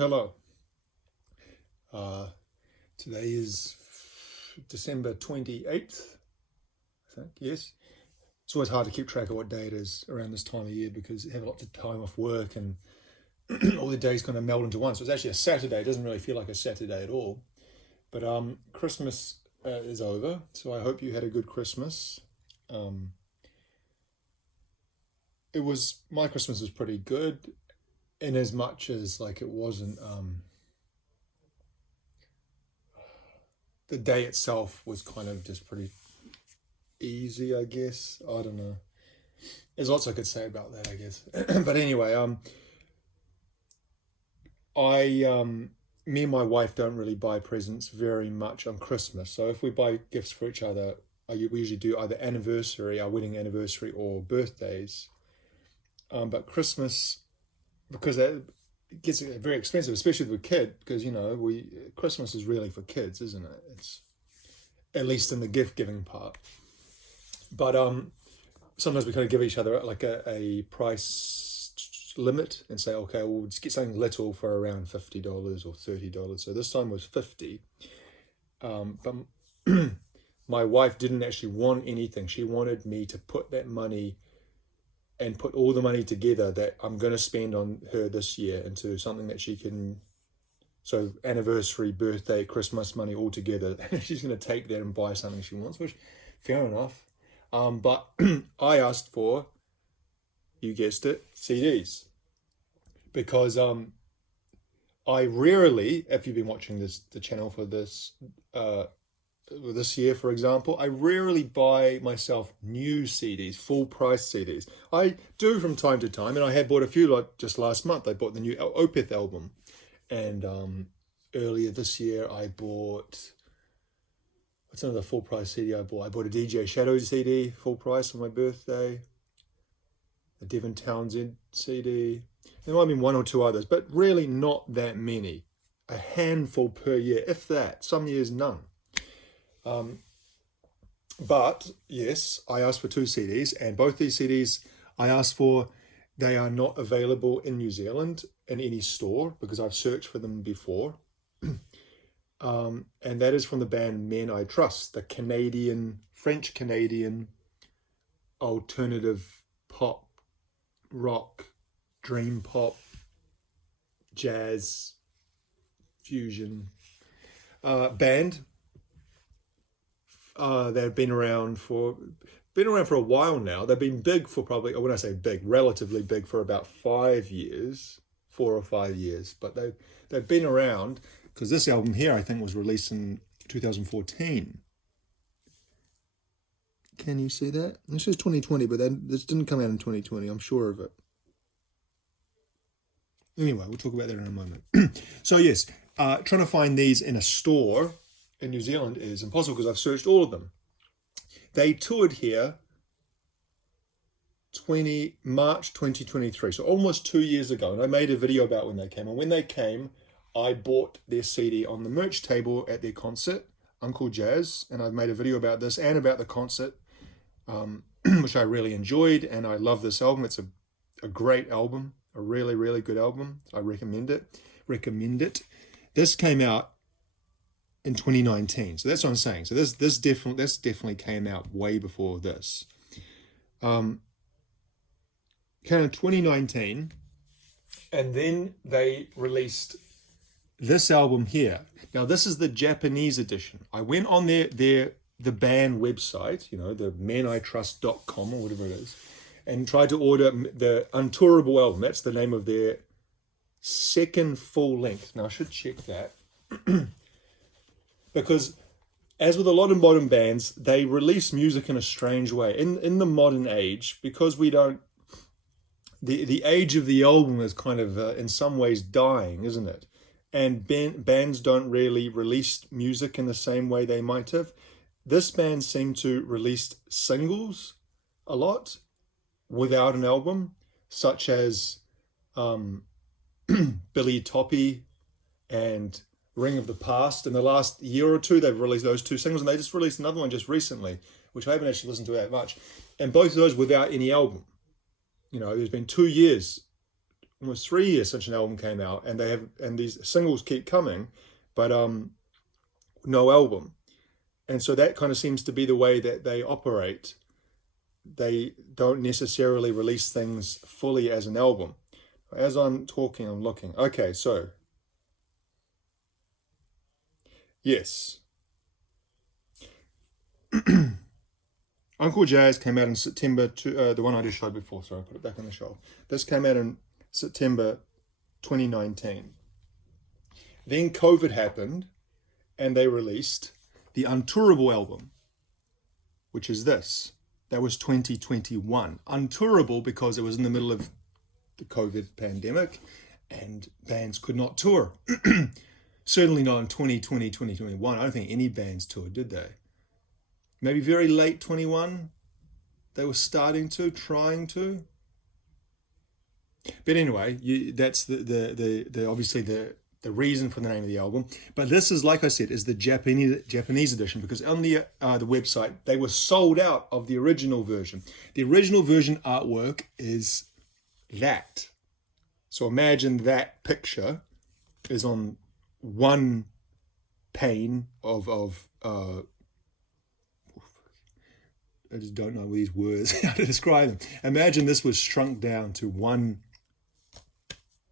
Hello. Uh, Today is December 28th, I think, yes. It's always hard to keep track of what day it is around this time of year because you have lots of time off work and all the days kind of meld into one. So it's actually a Saturday. It doesn't really feel like a Saturday at all. But Christmas is over, so I hope you had a good Christmas. Um, my Christmas was pretty good in as much as like it wasn't the day itself was kind of just pretty easy, I guess. I don't know. There's lots I could say about that, I guess. But anyway, me and my wife don't really buy presents very much on Christmas. So if we buy gifts for each other, we usually do either anniversary, our wedding anniversary, or birthdays. But Christmas, because that gets very expensive, especially with a kid, because Christmas is really for kids, isn't it? It's at least in the gift giving part. But sometimes we kind of give each other like a price limit and say, okay, we'll just get something little for around $50 or $30. So this time was 50. But my wife didn't actually want anything. She wanted me to put that money and put all the money together that I'm going to spend on her this year into something that she can, so anniversary, birthday, Christmas money all together. She's going to take that and buy something she wants, which fair enough. But I asked for, you guessed it, CDs. Because I rarely, if you've been watching the channel for this year, for example, I rarely buy myself new CDs, full price CDs. I do from time to time, and I had bought a few, like just last month. I bought the new Opeth album, and earlier this year I bought, what's another full price CD I bought? I bought a DJ Shadow CD, full price, for my birthday, a Devin Townsend CD. There might have been one or two others, but really not that many. A handful per year, if that. Some years, none. But yes, I asked for two CDs, and both these CDs I asked for, they are not available in New Zealand in any store because I've searched for them before. And that is from the band Men I Trust, the French Canadian alternative pop, rock, dream pop, jazz, fusion band. They've been around for a while now. They've been big for probably, when I say big, relatively big, for about 5 years, 4 or 5 years. But they've been around because this album here, I think, was released in 2014. Can you see that? This is 2020, but this didn't come out in 2020. I'm sure of it. Anyway, we'll talk about that in a moment. So yes, trying to find these in a store in New Zealand is impossible because I've searched all of them. They toured here March 2023, so almost 2 years ago, and I made a video about when they came. And when they came, I bought their CD on the merch table at their concert, Uncle Jazz, and I've made a video about this and about the concert, which I really enjoyed, and I love this album. It's a great album, a really, really good album. I recommend it. This came out in 2019, so that's what I'm saying. So this definitely came out way before this. Came in 2019, and then they released this album here. Now this is the Japanese edition. I went on the band website, the menitrust.com or whatever it is, and tried to order the Untourable album. That's the name of their second full length. Now I should check that. Because as with a lot of modern bands, they release music in a strange way. In the modern age, because we don't, the age of the album is kind of in some ways dying, isn't it? And bands don't really release music in the same way they might have. This band seemed to release singles a lot without an album, such as Billy Toppy and Ring of the Past. In the last year or two, they've released those two singles, and they just released another one just recently, which I haven't actually listened to that much. And both of those without any album. There's been 2 years almost 3 years since an album came out, and these singles keep coming, but no album. And so that kind of seems to be the way that they operate. They don't necessarily release things fully as an album. As I'm talking, I'm looking. Okay, so yes. Uncle Jazz came out in September, the one I just showed before, sorry, I put it back on the shelf. This came out in September 2019. Then COVID happened, and they released the Untourable album, which is this. That was 2021. Untourable because it was in the middle of the COVID pandemic, and bands could not tour. Certainly not in 2020, 2021. I don't think any bands toured, did they? Maybe very late 21, they were trying to. But anyway, that's the obviously the reason for the name of the album. But this is, like I said, is the Japanese edition, because on the website they were sold out of the original version. The original version artwork is that. So imagine that picture is on one pane of I just don't know these words, how to describe them. Imagine this was shrunk down to one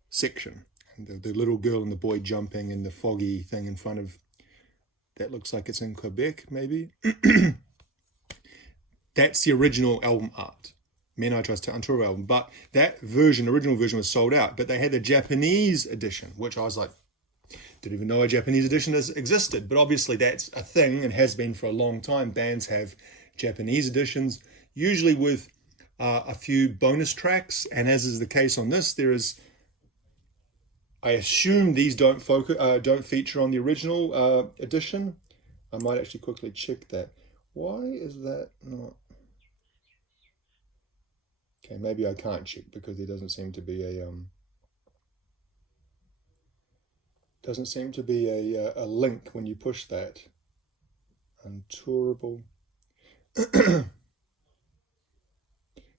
section. And the little girl and the boy jumping in the foggy thing in front of, that looks like it's in Quebec, maybe. That's the original album art. Men I Trust, Untourable album. But that version, original version, was sold out. But they had the Japanese edition, which I was like, didn't even know a Japanese edition existed. But obviously that's a thing and has been for a long time. Bands have Japanese editions, usually with a few bonus tracks, and as is the case on this, there is, I assume these don't feature on the original edition. I might actually quickly check that. Why is that not? Okay, maybe I can't check because there doesn't seem to be a link when you push that. Untourable.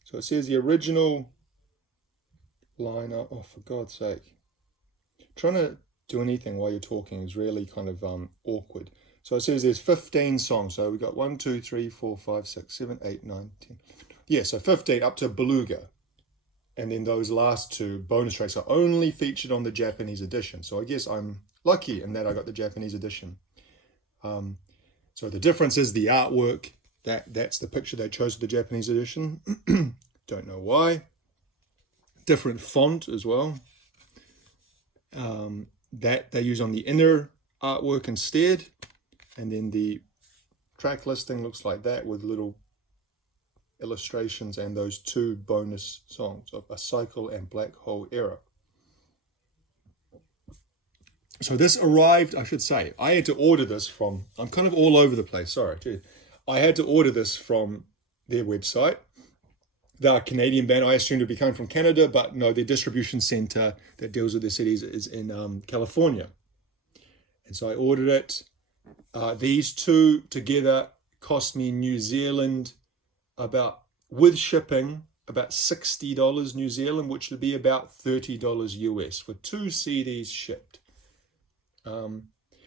So it says the original lineup. Oh, for God's sake. Trying to do anything while you're talking is really kind of awkward. So it says there's 15 songs. So we've got 1, 2, 3, 4, 5, 6, 7, 8, 9, 10. Yeah, so 15 up to Beluga. And then those last two bonus tracks are only featured on the Japanese edition. So I guess I'm lucky in that I got the Japanese edition. So the difference is the artwork. That's the picture they chose for the Japanese edition. Don't know why. Different font as well. That they use on the inner artwork instead. And then the track listing looks like that with little illustrations and those two bonus songs of A Cycle and Black Hole Era. So this arrived, I should say, I had to order this from, I'm kind of all over the place, sorry. Geez. I had to order this from their website. They're a Canadian band. I assumed it'd be coming from Canada, but no, their distribution center that deals with their cities is in California. And so I ordered it. These two together cost me New Zealand with shipping, about $60 New Zealand, which would be about $30 US for 2 CDs shipped.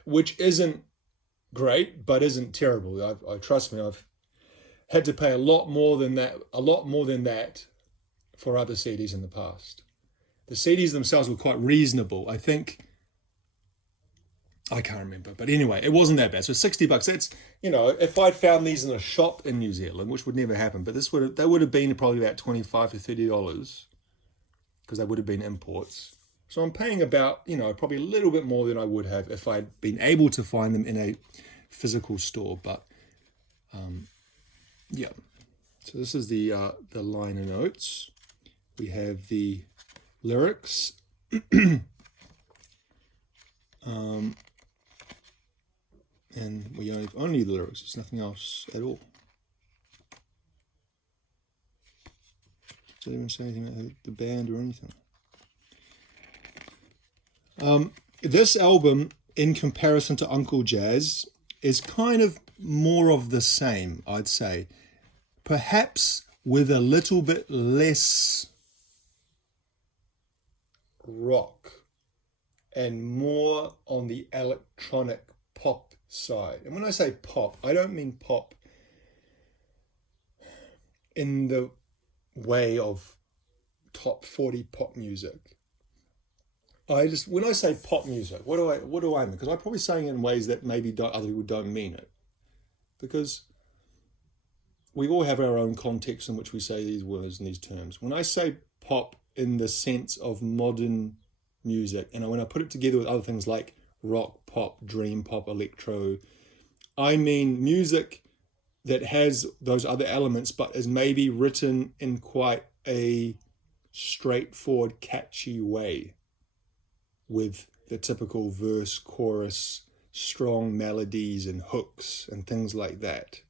Which isn't great, but isn't terrible. Trust me, I've had to pay a lot more than that for other CDs in the past. The CDs themselves were quite reasonable. I think, I can't remember, but anyway, it wasn't that bad. So $60, that's, if I'd found these in a shop in New Zealand, which would never happen, but they would have been probably about $25 to $30 because they would have been imports. So I'm paying about, probably a little bit more than I would have if I'd been able to find them in a physical store. But yeah. So this is the liner notes. We have the lyrics. And we only the lyrics. There's nothing else at all. Doesn't even say anything about the band or anything. This album, in comparison to Uncle Jazz, is kind of more of the same, I'd say. Perhaps with a little bit less rock and more on the electronic pop side. And when I say pop, I don't mean pop in the way of top 40 pop music. When I say pop music, what do I mean? Because I'm probably saying it in ways that maybe other people don't mean it. Because we all have our own context in which we say these words and these terms. When I say pop in the sense of modern music, and when I put it together with other things like rock, pop, dream pop, electro, I mean music that has those other elements but is maybe written in quite a straightforward, catchy way, with the typical verse, chorus, strong melodies and hooks and things like that.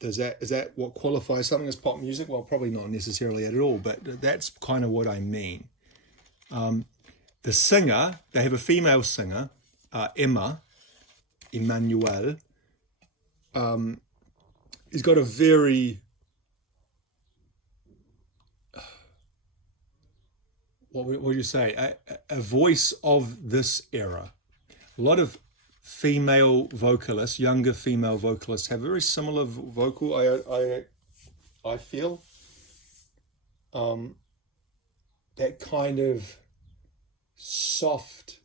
Is that what qualifies something as pop music? Well, probably not necessarily at all, but that's kind of what I mean. The singer, they have a female singer, Emmanuel. He's got a very what would you say? A voice of this era. A lot of female vocalists, younger female vocalists, have very similar vocal. I feel that kind of soft,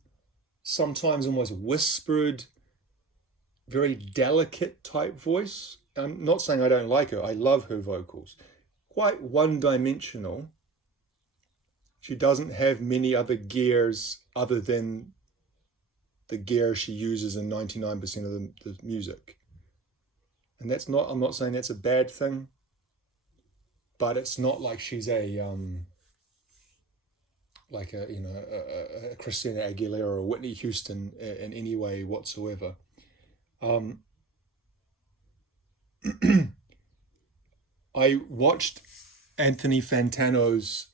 sometimes almost whispered, very delicate type voice. I'm not saying I don't like her. I love her vocals. Quite one-dimensional. She doesn't have many other gears other than the gear she uses in 99% of the music. And I'm not saying that's a bad thing, but it's not like she's a Christina Aguilera or Whitney Houston in any way whatsoever. I watched Anthony Fantano's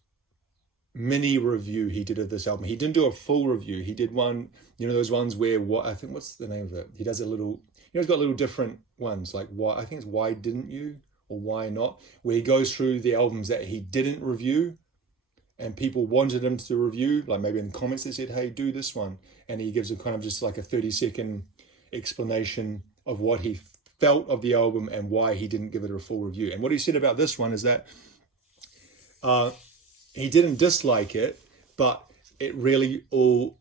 mini review he did of this album. He didn't do a full review. He did one, those ones where what's the name of it? He does a little, he's got little different ones, like I think it's Why Didn't You or Why Not, where he goes through the albums that he didn't review and people wanted him to review, like maybe in the comments they said, hey, do this one. And he gives a kind of just like a 30-second explanation of what he felt of the album and why he didn't give it a full review. And what he said about this one is that he didn't dislike it, but it really all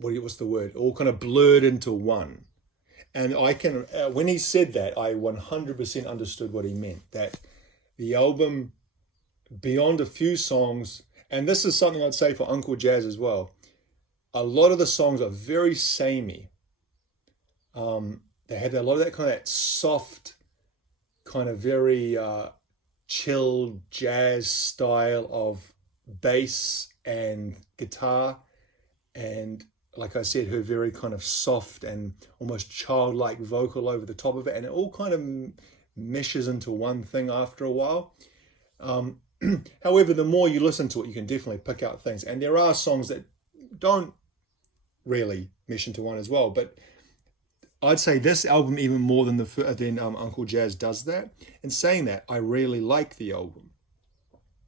what's the word? All kind of blurred into one. And I can, when he said that, I 100% understood what he meant. That the album, beyond a few songs, and this is something I'd say for Uncle Jazz as well, a lot of the songs are very samey. They had a lot of that kind of that soft, kind of very chill jazz style of bass and guitar, and like I said, her very kind of soft and almost childlike vocal over the top of it, and it all kind of meshes into one thing after a while. However, the more you listen to it, you can definitely pick out things, and there are songs that don't really mesh into one as well, but I'd say this album even more than Uncle Jazz does that. And saying that, I really like the album.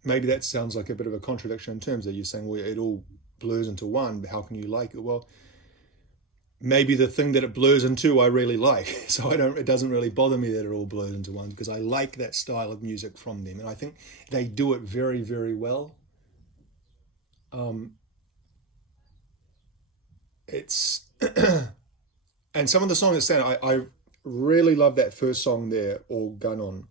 Maybe that sounds like a bit of a contradiction in terms that you're saying, well, it all blurs into one, but how can you like it? Well, maybe the thing that it blurs into I really like, so it doesn't really bother me that it all blurs into one, because I like that style of music from them, and I think they do it very, very well. It's and some of the songs that stand out, I really love that first song there, All Gun On.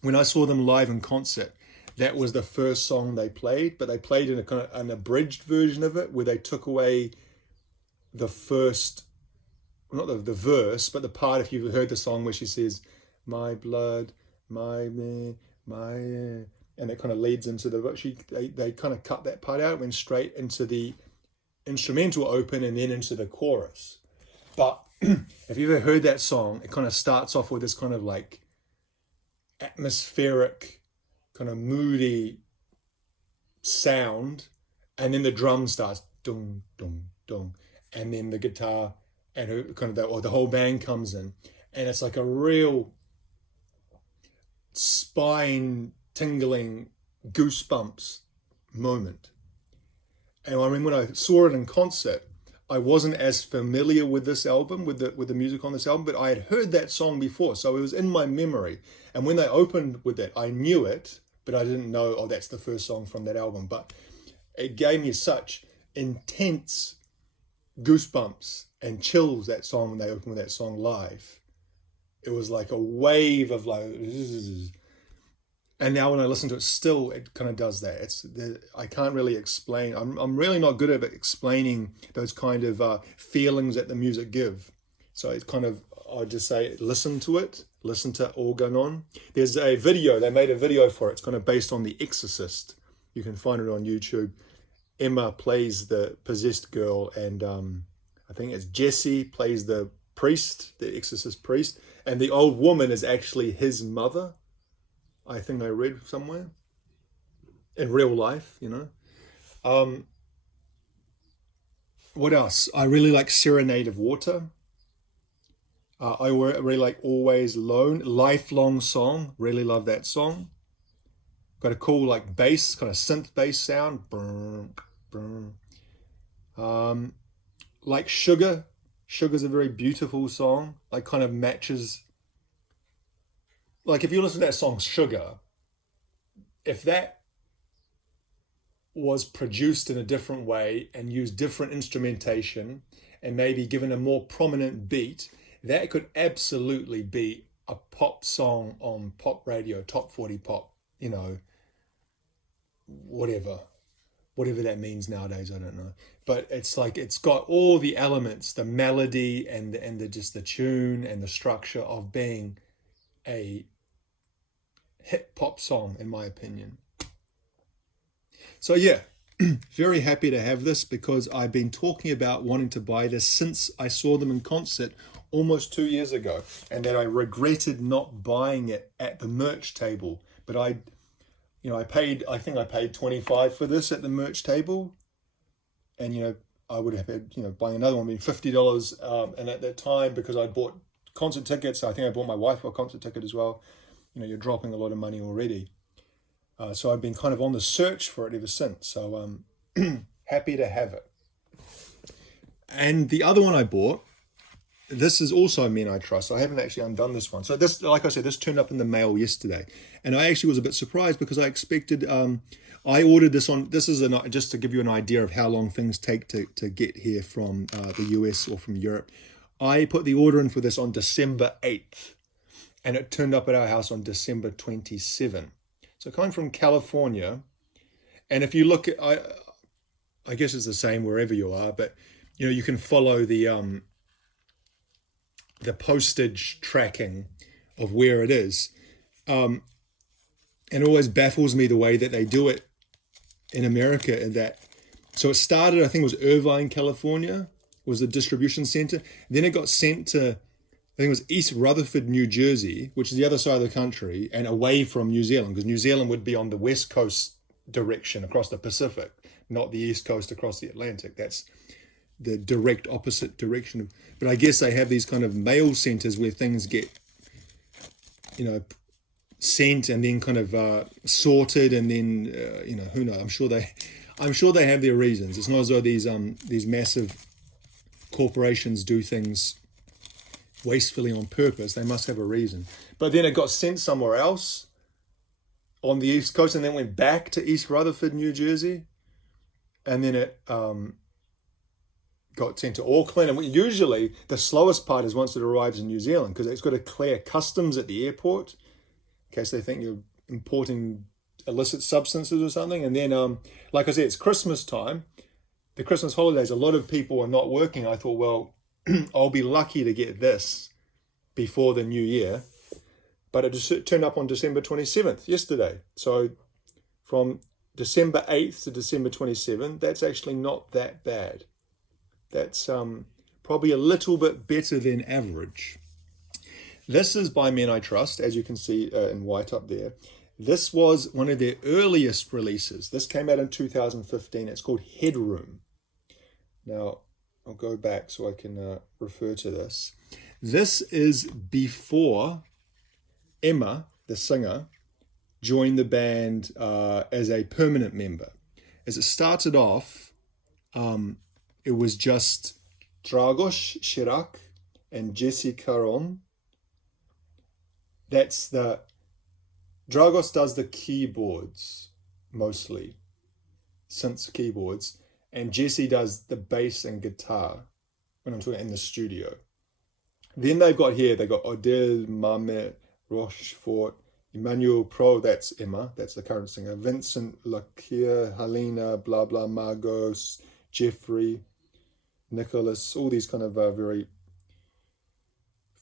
When I saw them live in concert, that was the first song they played, but they played in a kind of an abridged version of it where they took away the first, not the verse, but the part, if you've heard the song where she says, my blood, my me, my, and it kind of leads into they kind of cut that part out, went straight into the instrumental open and then into the chorus. But if you've ever heard that song, it kind of starts off with this kind of like atmospheric, kind of moody sound, and then the drum starts dong, dong, dong, and then the guitar and the whole band comes in, and it's like a real spine tingling goosebumps moment. And I remember when I saw it in concert, I wasn't as familiar with this album, with the music on this album, but I had heard that song before, so it was in my memory. And when they opened with that, I knew it, but I didn't know, oh, that's the first song from that album. But it gave me such intense goosebumps and chills, that song, when they opened with that song live. It was like a wave of like, and now when I listen to it, still it kind of does that. I can't really explain. I'm really not good at explaining those kind of feelings that the music give. So it's kind of, I'll just say, listen to it, listen to Organon. There's a video, they made a video for it. It's kind of based on The Exorcist. You can find it on YouTube. Emma plays the possessed girl, and I think it's Jesse plays the priest, the exorcist priest, and the old woman is actually his mother. I think I read somewhere. In real life, you know. What else? I really like Serenade of Water. I really like Always Alone, Lifelong Song. Really love that song. Got a cool like bass, kind of synth bass sound. Like Sugar. Sugar's a very beautiful song. Like kind of matches. Like if you listen to that song Sugar, if that was produced in a different way and used different instrumentation and maybe given a more prominent beat, that could absolutely be a pop song on pop radio, top 40 pop, you know, whatever that means nowadays, I don't know. But it's like, it's got all the elements, the melody and the just the tune and the structure of being a hit pop song, in my opinion. So yeah, very happy to have this, because I've been talking about wanting to buy this since I saw them in concert almost 2 years ago, and that I regretted not buying it at the merch table. But I think I paid 25 for this at the merch table, and I would have had, buying another one being $50. And at that time, because I bought concert tickets, I think I bought my wife a concert ticket as well. You're dropping a lot of money already. So I've been kind of on the search for it ever since. So happy to have it. And the other one I bought, this is also Men I Trust. I haven't actually undone this one. So this, like I said, this turned up in the mail yesterday. And I actually was a bit surprised, because I expected, I ordered this on, this is just to give you an idea of how long things take to get here from the US or from Europe. I put the order in for this on December 8th. And it turned up at our house on December 27th. So coming from California, and if you look at, I guess it's the same wherever you are, but you can follow the postage tracking of where it is. And it always baffles me the way that they do it in America. In that, so it started, I think it was Irvine, California, was the distribution center. Then it got sent to, I think it was East Rutherford, New Jersey, which is the other side of the country and away from New Zealand, because New Zealand would be on the West Coast direction across the Pacific, not the East Coast across the Atlantic. That's the direct opposite direction. But I guess they have these kind of mail centers where things get, sent and then kind of sorted, and then who knows? I'm sure they have their reasons. It's not as though these massive corporations do things wastefully on purpose. They must have a reason. But then it got sent somewhere else on the East Coast, and then went back to East Rutherford, New Jersey, and then it got sent to Auckland. And usually the slowest part is once it arrives in New Zealand, because it's got to clear customs at the airport in case they think you're importing illicit substances or something. And then, like I said, it's Christmas time, the Christmas holidays. A lot of people are not working. I thought, well, I'll be lucky to get this before the new year. But it just turned up on December 27th, yesterday. So from December 8th to December 27th, that's actually not that bad. That's probably a little bit better than average. This is by Men I Trust, as you can see in white up there. This was one of their earliest releases. This came out in 2015. It's called Headroom. Now, I'll go back so I can refer to this. This is before Emma, the singer, joined the band as a permanent member. As it started off, it was just Dragos Chirac and Jesse Caron. Dragos does the keyboards mostly, synth keyboards, and Jesse does the bass and guitar when I'm talking in the studio. Then they've got Odile Mame Rochefort, Emmanuel Pro, that's Emma, that's the current singer, Vincent Laquier, Helena, blah blah, Margos, Jeffrey, Nicholas, all these kind of very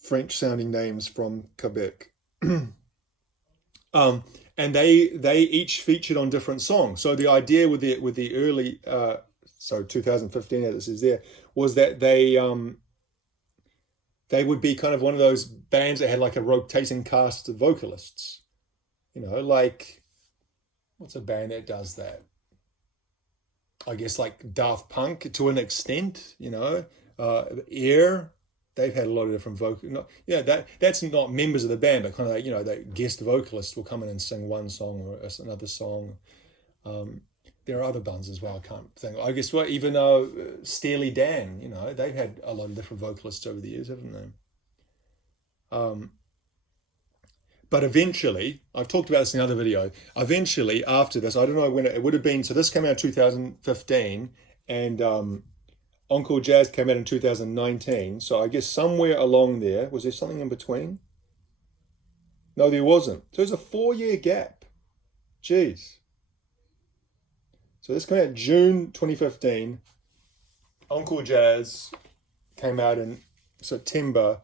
French sounding names from Quebec. And they each featured on different songs. So the idea with the early 2015, as this is there, was that they would be kind of one of those bands that had like a rotating cast of vocalists. You know, like, what's a band that does that? I guess like Daft Punk to an extent, you know. Air, they've had a lot of different that's not members of the band, but kind of like, you know, the guest vocalists will come in and sing one song or another song. There are other bands as well, I can't think. I guess even Steely Dan, you know, they've had a lot of different vocalists over the years, haven't they? But eventually, I've talked about this in another video, eventually after this, I don't know when it would have been, so this came out in 2015, and Encore Jazz came out in 2019, so I guess somewhere along there, was there something in between? No, there wasn't. So there's a 4-year gap. Jeez. So this came out June 2015. Encore Jazz came out in September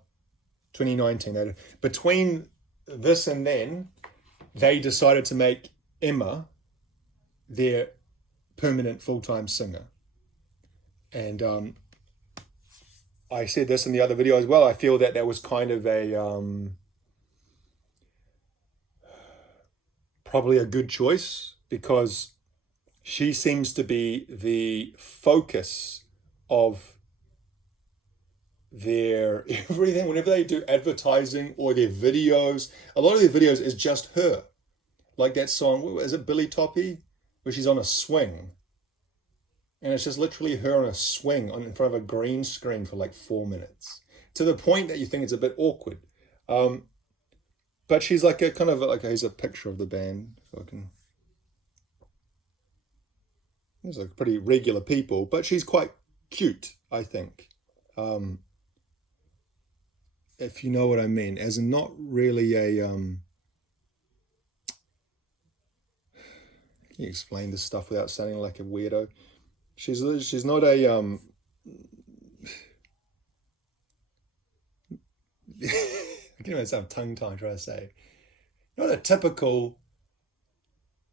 2019. Between this and then, they decided to make Emma their permanent full-time singer. And I said this in the other video as well. I feel that was kind of probably a good choice, because she seems to be the focus of their everything. Whenever they do advertising or their videos, a lot of their videos is just her. Like that song, is it Billy Toppy? Where she's on a swing. And it's just literally her on a swing in front of a green screen for like 4 minutes, to the point that you think it's a bit awkward. But she's like here's a picture of the band. So there's like pretty regular people, but she's quite cute, I think. If you know what I mean, as in not really a, can you explain this stuff without sounding like a weirdo? She's not a I can't even sound tongue-tied trying to say. Not a typical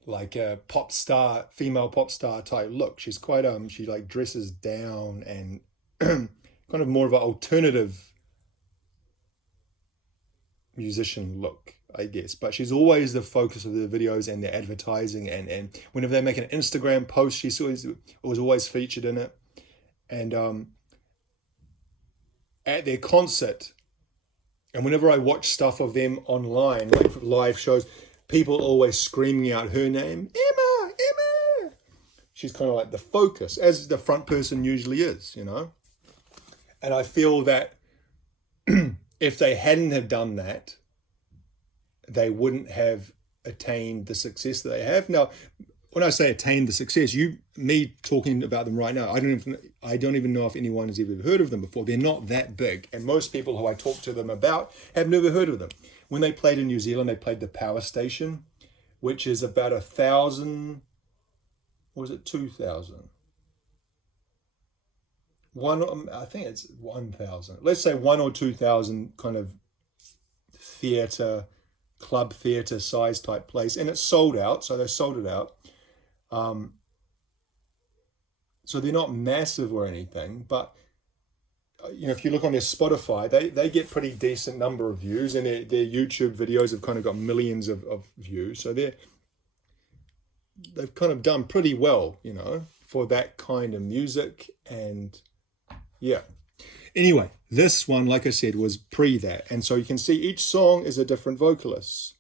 like a pop star, female pop star type look. She's quite she like dresses down and kind of more of an alternative musician look, I guess. But she's always the focus of the videos and the advertising, and whenever they make an Instagram post, she's always featured in it. And at their concert, and whenever I watch stuff of them online, like live shows, people always screaming out her name, Emma, Emma. She's kind of like the focus, as the front person usually is, you know. And I feel that if they hadn't have done that, they wouldn't have attained the success that they have. Now, when I say attained the success, me talking about them right now, I don't even know if anyone has ever heard of them before. They're not that big, and most people who I talk to them about have never heard of them. When they played in New Zealand, they played the Power Station, which is about 1,000, or was it 2,000? I think it's 1,000. Let's say 1,000 or 2,000 kind of club theatre size type place, and it's sold out. So they sold it out. So they're not massive or anything, but you know, if you look on their Spotify, they get pretty decent number of views, and their YouTube videos have kind of got millions of views. So they've kind of done pretty well, you know, for that kind of music. And yeah. Anyway, this one, like I said, was pre that. And so you can see each song is a different vocalist.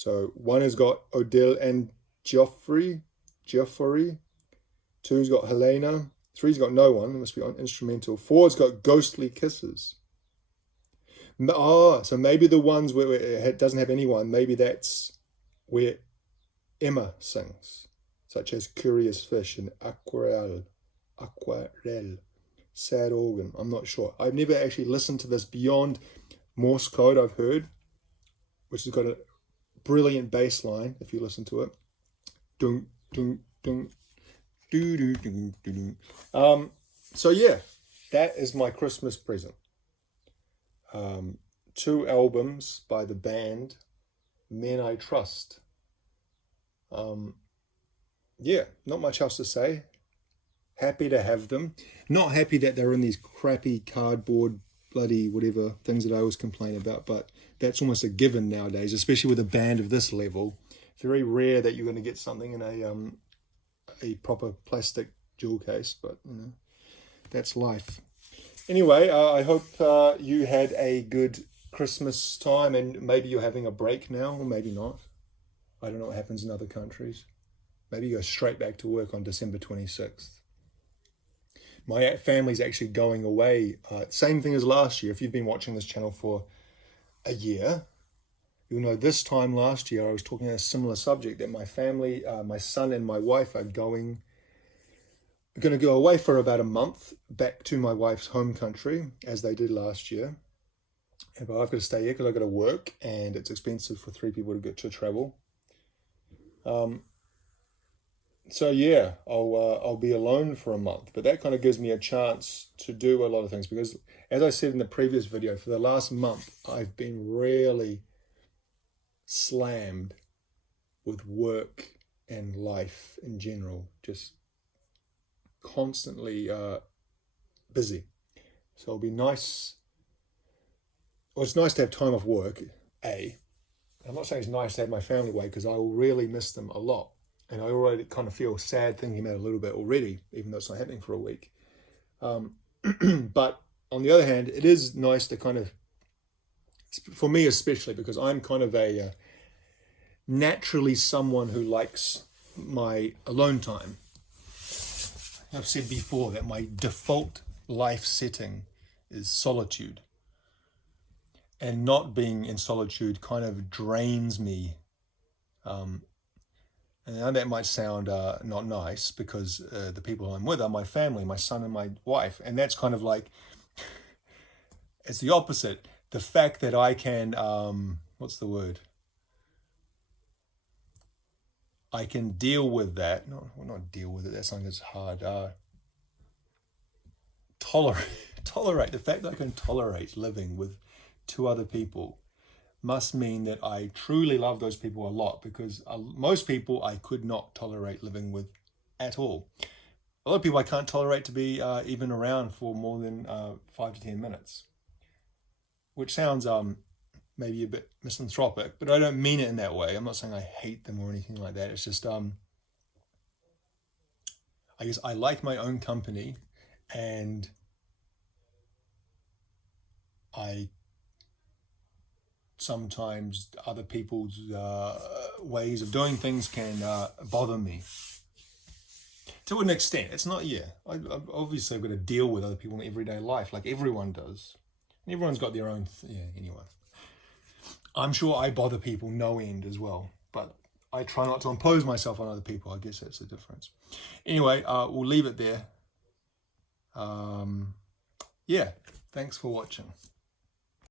So one has got Odell and Geoffrey. Two's got Helena. Three's got no one. It must be on instrumental. Four's got Ghostly Kisses. Oh, so maybe the ones where it doesn't have anyone, maybe that's where Emma sings, such as Curious Fish and Aquarelle, Sad Organ. I'm not sure. I've never actually listened to this beyond Morse code, I've heard, which has got a brilliant bass line if you listen to it. Dun, dun, dun, doo, doo, doo, doo, doo. So yeah, that is my Christmas present. 2 albums by the band Men I Trust. Yeah, not much else to say. Happy to have them. Not happy that they're in these crappy cardboard bloody whatever things that I always complain about, but that's almost a given nowadays, especially with a band of this level. Very rare that you're going to get something in a proper plastic jewel case, but you know, that's life. Anyway, I hope you had a good Christmas time, and maybe you're having a break now, or maybe not. I don't know what happens in other countries. Maybe you go straight back to work on December 26th. My family's actually going away. Same thing as last year. If you've been watching this channel for a year, you'll know this time last year I was talking about a similar subject, that my family, my son and my wife are going to go away for about a month back to my wife's home country, as they did last year. But I've got to stay here because I've got to work, and it's expensive for 3 people to get to travel. So yeah, I'll be alone for a month, but that kind of gives me a chance to do a lot of things, because as I said in the previous video, for the last month I've been really slammed with work and life in general, just constantly busy. So it'll be nice. Well, it's nice to have time off work, A. I'm not saying it's nice to have my family away, because I will really miss them a lot. And I already kind of feel sad thinking about it a little bit already, even though it's not happening for a week. But on the other hand, it is nice to kind of, for me especially, because I'm kind of a naturally someone who likes my alone time. I've said before that my default life setting is solitude. And not being in solitude kind of drains me. And I know that might sound not nice, because the people I'm with are my family, my son and my wife. And that's kind of like, it's the opposite. The fact that I can, what's the word? I can deal with that. No, well, not deal with it. That's something that's hard. Tolerate. The fact that I can tolerate living with 2 other people must mean that I truly love those people a lot, because most people I could not tolerate living with at all. A lot of people I can't tolerate to be even around for more than 5 to 10 minutes, which sounds maybe a bit misanthropic, but I don't mean it in that way. I'm not saying I hate them or anything like that. It's just I guess I like my own company, and sometimes other people's ways of doing things can bother me. To an extent. It's not, obviously I've got to deal with other people in everyday life, like everyone does. And everyone's got their own, anyway. I'm sure I bother people no end as well, but I try not to impose myself on other people. I guess that's the difference. Anyway, we'll leave it there. Yeah, thanks for watching.